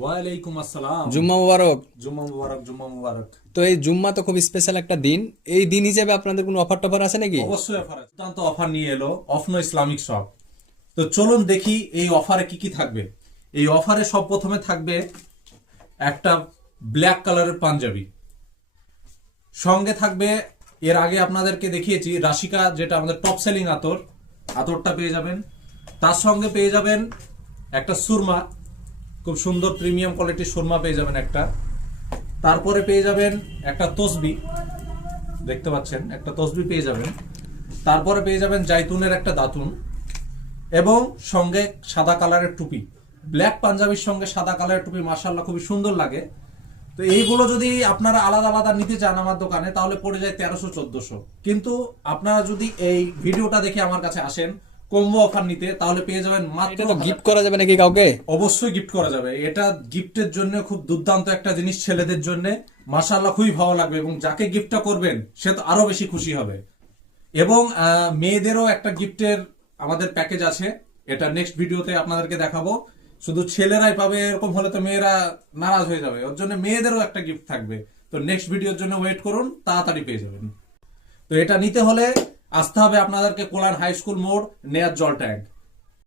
ওয়ালাইকুম আসসালাম। জুম্মা মুবারক। জুম্মা মুবারক, জুম্মা মুবারক। তো এই জুম্মা তো খুব স্পেশাল একটা দিন। এই দিন হিসেবে আপনাদের কোনো অফার টফার আছে নাকি? অবশ্যই অফার আছে। দুর্দান্ত অফার নিয়ে এলো অফনো ইসলামিক শপ। তো চলুন দেখি এই অফারে কি কি থাকবে। এই অফারে সব প্রথমে থাকবে একটা ব্ল্যাক কালারের পাঞ্জাবি, সঙ্গে থাকবে এর আগে আপনাদেরকে দেখিয়েছি রাশিকা, যেটা আমাদের টপ সেলিং আতর, আতরটা পেয়ে যাবেন। তার সঙ্গে পেয়ে যাবেন একটা সুরমা, খুব সুন্দর প্রিমিয়াম কোয়ালিটির সুরমা পেয়ে যাবেন একটা। তারপরে পেয়ে যাবেন একটা তসবি, দেখতে পাচ্ছেন একটা তসবি পেয়ে যাবেন। তারপরে পেয়ে যাবেন জাইতুনের একটা দাতুন, এবং সঙ্গে সাদা কালারের টুপি। ব্ল্যাক পাঞ্জাবির সঙ্গে সাদা কালারের টুপি মাশাআল্লাহ খুবই সুন্দর লাগে। তো এইগুলো যদি আপনারা আলাদা আলাদা নিতে চান আমার দোকানে, তাহলে পড়ে যায় 1300-1400। কিন্তু আপনারা যদি এই ভিডিওটা দেখে আমার কাছে আসেন কম্বো অফার নিতে, তাহলে পেয়ে যাবেন মাত্র। এটা তো গিফট করা যাবে নাকি কাউকে? অবশ্যই গিফট করা যাবে। এটা গিফটের জন্য খুব দুর্দান্ত একটা জিনিস, ছেলেদের জন্য মাশাআল্লাহ খুবই ভালো লাগবে, এবং যাকে গিফটটা করবেন সে তো আরো বেশি খুশি হবে। এবং মেয়েদেরও একটা গিফটের আমাদের প্যাকেজ আছে, এটা নেক্সট ভিডিওতে আপনাদেরকে দেখাবো। শুধু ছেলেরাই পাবে এরকম হলে তো মেয়েরা নারাজ হয়ে যাবে, ওর জন্য মেয়েদেরও একটা গিফট থাকবে। তো নেক্সট ভিডিওর জন্য ওয়েট করুন, তাড়াতাড়ি পেয়ে যাবেন। তো এটা নিতে হলে আসতে হবে আপনাদেরকে কোলান হাই স্কুল মোড়, নেয়ার জল ট্যাঙ্ক।